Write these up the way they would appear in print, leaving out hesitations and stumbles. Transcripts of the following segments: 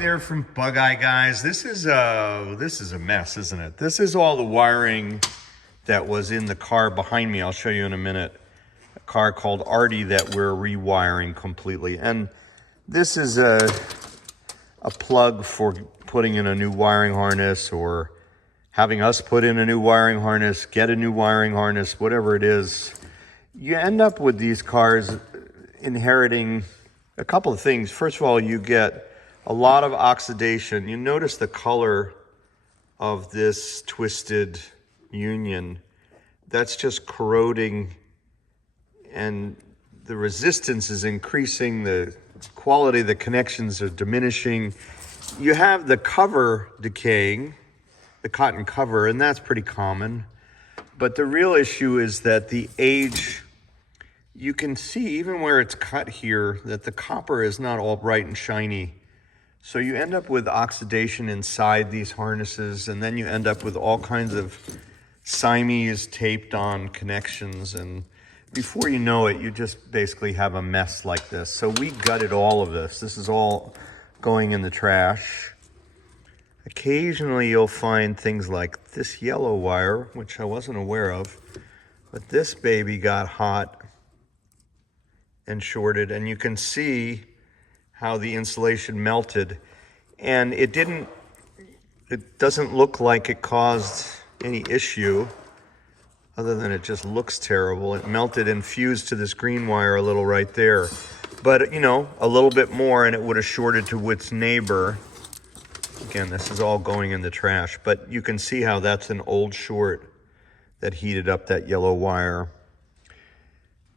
there from Bugeye, guys. This is a mess, isn't it? This is all the wiring that was in the car behind me. I'll show you in a minute. A car called Arty that we're rewiring completely. And this is a plug for putting in a new wiring harness, or having us put in a new wiring harness, get a new wiring harness, whatever it is. You end up with these cars inheriting a couple of things. First of all, you get a lot of oxidation. You notice the color of this twisted union. That's just corroding, and the resistance is increasing. The quality of the connections are diminishing. You have the cover decaying, the cotton cover, and that's pretty common. But the real issue is that the age, you can see even where it's cut here, that the copper is not all bright and shiny. So you end up with oxidation inside these harnesses, and then you end up with all kinds of Siamese taped on connections, and before you know it, you just basically have a mess like this. So we gutted all of this. This is all going in the trash. Occasionally you'll find things like this yellow wire, which I wasn't aware of, but this baby got hot and shorted, and you can see how the insulation melted, and it doesn't look like it caused any issue other than it just looks terrible. It melted and fused to this green wire a little right there, but you know, a little bit more and it would have shorted to its neighbor. Again, this is all going in the trash, but you can see how that's an old short that heated up that yellow wire.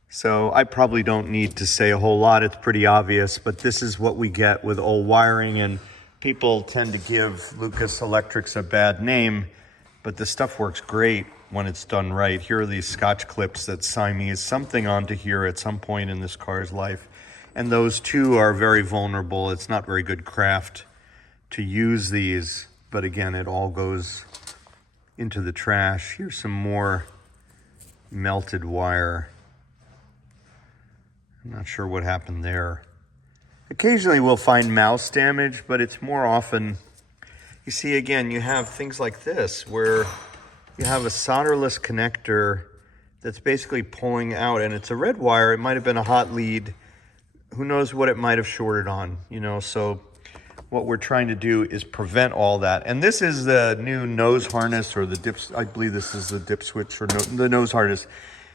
So I probably don't need to say a whole lot. It's pretty obvious, but this is what we get with old wiring, and people tend to give Lucas Electrics a bad name, but the stuff works great when it's done right. Here are these Scotch clips that Siamese something onto here at some point in this car's life, and those too are very vulnerable. It's not very good craft to use these, but again, it all goes into the trash. Here's some more melted wire. I'm not sure what happened there. Occasionally we'll find mouse damage, but it's more often, you see, again, you have things like this where you have a solderless connector that's basically pulling out, and it's a red wire. It might have been a hot lead. Who knows what it might have shorted on, you know? So what we're trying to do is prevent all that. And this is the new nose harness, or the dips. I believe this is the dip switch, or the nose harness.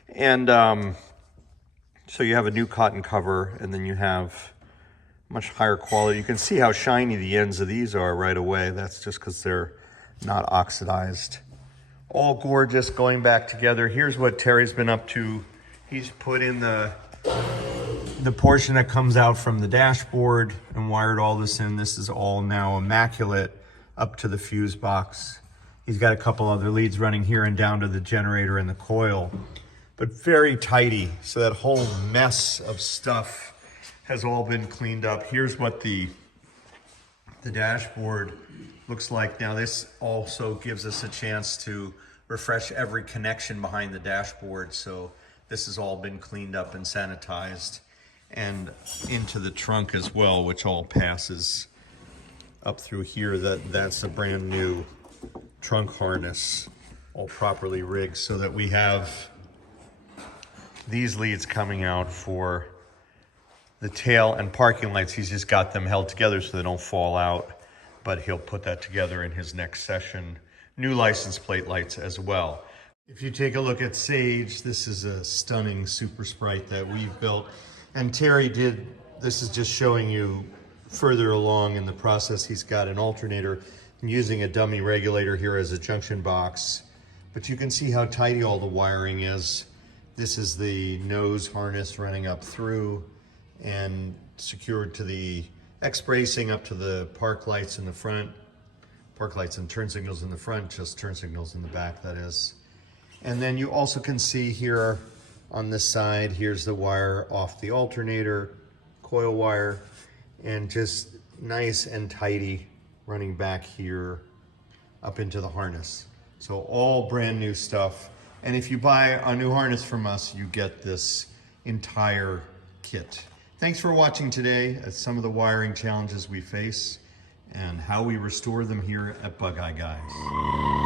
And so you have a new cotton cover, and then you have much higher quality. You can see how shiny the ends of these are right away. That's just because they're not oxidized. All gorgeous, going back together. Here's what Terry's been up to. He's put in the portion that comes out from the dashboard and wired all this in. This is all now immaculate up to the fuse box. He's got a couple other leads running here and down to the generator and the coil, but very tidy. So that whole mess of stuff has all been cleaned up. Here's what the dashboard looks like. Now this also gives us a chance to refresh every connection behind the dashboard. So this has all been cleaned up and sanitized, and into the trunk as well, which all passes up through here. That's a brand new trunk harness, all properly rigged, so that we have these leads coming out for the tail and parking lights. He's just got them held together so they don't fall out, but he'll put that together in his next session. New license plate lights as well. If you take a look at Sage, this is a stunning Super Sprite that we've built. And Terry did, this is just showing you further along in the process. He's got an alternator and using a dummy regulator here as a junction box. But you can see how tidy all the wiring is. This is the nose harness running up through and secured to the X-bracing up to the park lights in the front. Park lights and turn signals in the front, just turn signals in the back, that is. And then you also can see here on this side, here's the wire off the alternator, coil wire, and just nice and tidy running back here up into the harness. So all brand new stuff. And if you buy a new harness from us, you get this entire kit. Thanks for watching today. Some of the wiring challenges we face, and how we restore them here at Bugeye, guys.